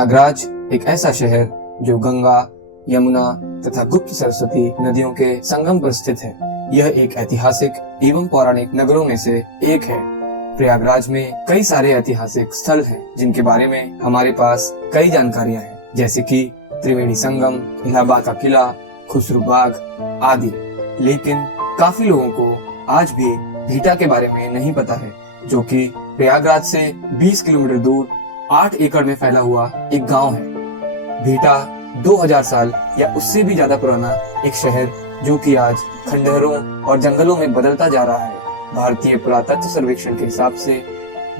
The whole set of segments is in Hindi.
प्रयागराज एक ऐसा शहर जो गंगा, यमुना तथा गुप्त सरस्वती नदियों के संगम पर स्थित है। यह एक ऐतिहासिक एवं पौराणिक नगरों में से एक है। प्रयागराज में कई सारे ऐतिहासिक स्थल हैं, जिनके बारे में हमारे पास कई जानकारियां हैं, जैसे कि त्रिवेणी संगम, इलाहाबाद का किला, खुसरू बाग आदि। लेकिन काफी लोगों को आज भी भीटा के बारे में नहीं पता है, जो कि प्रयागराज से 20 किलोमीटर दूर 8 एकड़ में फैला हुआ एक गांव है। भीटा 2000 साल या उससे भी ज्यादा पुराना एक शहर, जो कि आज खंडहरों और जंगलों में बदलता जा रहा है। भारतीय पुरातत्व सर्वेक्षण के हिसाब से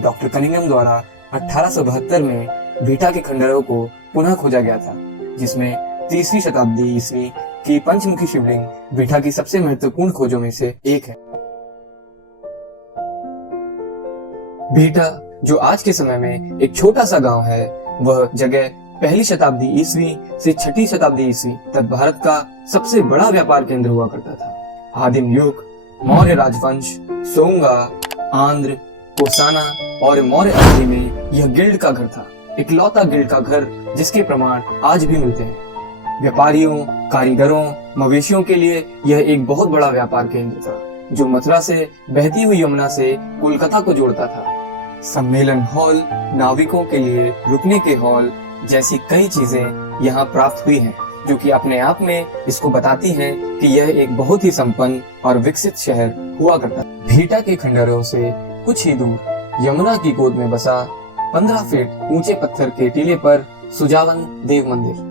डॉक्टर कनिंघम द्वारा 1872 में भीटा के खंडहरों को पुनः खोजा गया था, जिसमें 3वीं शताब्दी ईस्वी की पंचमुखी शिवलिंग भीटा की सबसे महत्वपूर्ण खोजों में से एक है। भीटा, जो आज के समय में एक छोटा सा गांव है, वह जगह 1ली शताब्दी ईस्वी से 6ठी शताब्दी ईस्वी तक भारत का सबसे बड़ा व्यापार केंद्र हुआ करता था। आदिम युग, मौर्य राजवंश, सोंगा, आंध्र, कोसाना और मौर्य अवधि में यह गिल्ड का घर था, इकलौता गिल्ड का घर जिसके प्रमाण आज भी मिलते हैं। व्यापारियों, कारीगरों, मवेशियों के लिए यह एक बहुत बड़ा व्यापार केंद्र था, जो मथुरा से बहती हुई यमुना से कोलकाता को जोड़ता था। सम्मेलन हॉल, नाविकों के लिए रुकने के हॉल जैसी कई चीजें यहाँ प्राप्त हुई हैं, जो कि अपने आप में इसको बताती हैं कि यह एक बहुत ही संपन्न और विकसित शहर हुआ करता है। भीटा के खंडहरों से कुछ ही दूर यमुना की गोद में बसा 15 फीट ऊंचे पत्थर के टीले पर सुजावन देव मंदिर।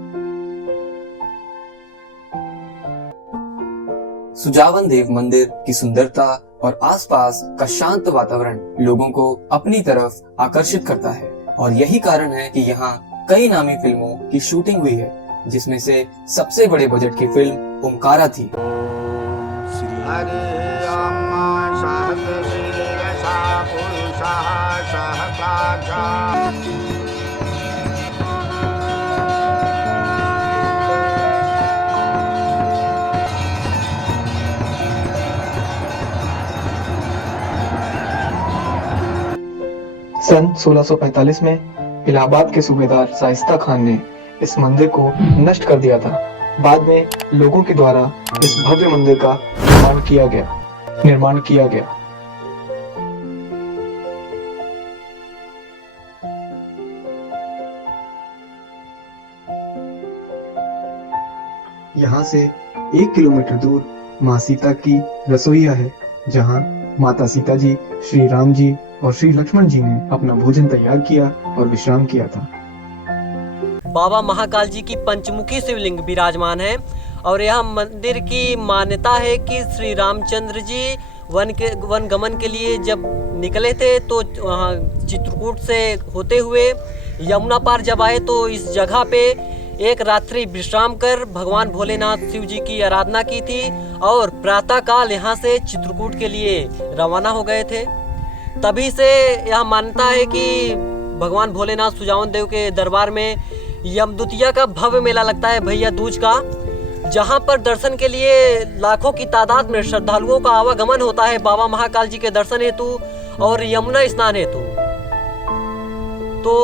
सुजावन देव मंदिर की सुंदरता और आसपास का शांत वातावरण लोगों को अपनी तरफ आकर्षित करता है, और यही कारण है कि यहाँ कई नामी फिल्मों की शूटिंग हुई है, जिसमें से सबसे बड़े बजट की फिल्म ओमकारा थी। सन 1645 में इलाहाबाद के सूबेदार शाइस्ता खान ने इस मंदिर को नष्ट कर दिया था। बाद में लोगों के द्वारा इस भव्य मंदिर का निर्माण किया गया। यहाँ से 1 किलोमीटर दूर माँ सीता की रसोईया है, जहाँ माता सीता जी, श्री राम जी और श्री लक्ष्मण जी ने अपना भोजन तैयार किया और विश्राम किया था। बाबा महाकाल जी की पंचमुखी शिवलिंग विराजमान है, और यह मंदिर की मान्यता है कि श्री रामचंद्र जी वन गमन के लिए जब निकले थे, तो चित्रकूट से होते हुए यमुना पार जब आए, तो इस जगह पे एक रात्रि विश्राम कर भगवान भोलेनाथ शिव जी की आराधना की थी, और प्रातः काल यहाँ से चित्रकूट के लिए रवाना हो गए थे। तभी से यह मान्यता है कि भगवान भोलेनाथ सुजावन देव के दरबार में यमदूतिया का भव्य मेला लगता है, भैया दूज का, जहां पर दर्शन के लिए लाखों की तादाद में श्रद्धालुओं का आवागमन होता है बाबा महाकाल जी के दर्शन हेतु और यमुना स्नान हेतु। तो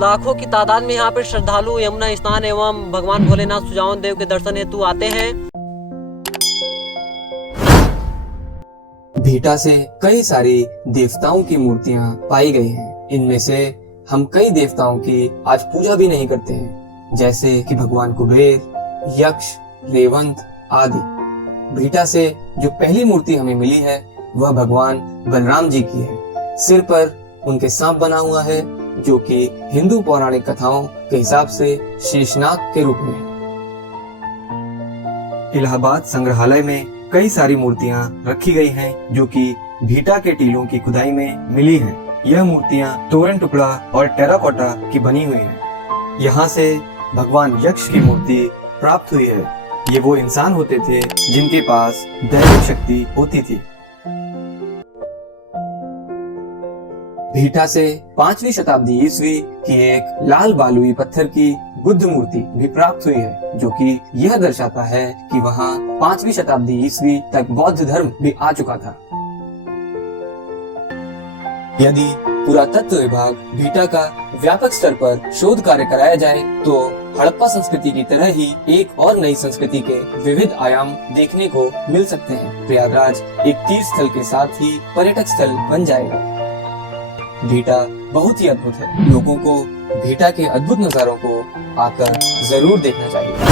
लाखों की तादाद में यहाँ पर श्रद्धालु यमुना स्नान एवं भगवान भोलेनाथ सुजावन देव के दर्शन हेतु आते हैं। भीटा से कई सारी देवताओं की मूर्तियां पाई गई हैं। इनमें से हम कई देवताओं की आज पूजा भी नहीं करते हैं, जैसे कि भगवान कुबेर, यक्ष, रेवंत आदि। भीटा से जो पहली मूर्ति हमें मिली है, वह भगवान बलराम जी की है। सिर पर उनके सांप बना हुआ है, जो कि हिंदू पौराणिक कथाओं के हिसाब से शेषनाग के रूप में है। इलाहाबाद संग्रहालय में कई सारी मूर्तियां रखी गई हैं, जो कि भीटा के टीलों की खुदाई में मिली हैं। यह मूर्तियां तोरण टुकड़ा और टेराकोटा की बनी हुई हैं। यहाँ से भगवान यक्ष की मूर्ति प्राप्त हुई है। ये वो इंसान होते थे जिनके पास दैविक शक्ति होती थी। भीटा से 5वीं शताब्दी ईस्वी की एक लाल बालुई पत्थर की बुद्ध मूर्ति भी प्राप्त हुई है, जो कि यह दर्शाता है कि वहाँ 5वीं शताब्दी ईस्वी तक बौद्ध धर्म भी आ चुका था। यदि पुरातत्व विभाग भीटा का व्यापक स्तर पर शोध कार्य कराया जाए तो हड़प्पा संस्कृति की तरह ही एक और नई संस्कृति के विविध आयाम देखने को मिल सकते हैं। प्रयागराज एक तीर्थ स्थल के साथ ही पर्यटक स्थल बन जाएगा। भीटा बहुत ही अद्भुत है। लोगों को भीटा के अद्भुत नजारों को आकर जरूर देखना चाहिए।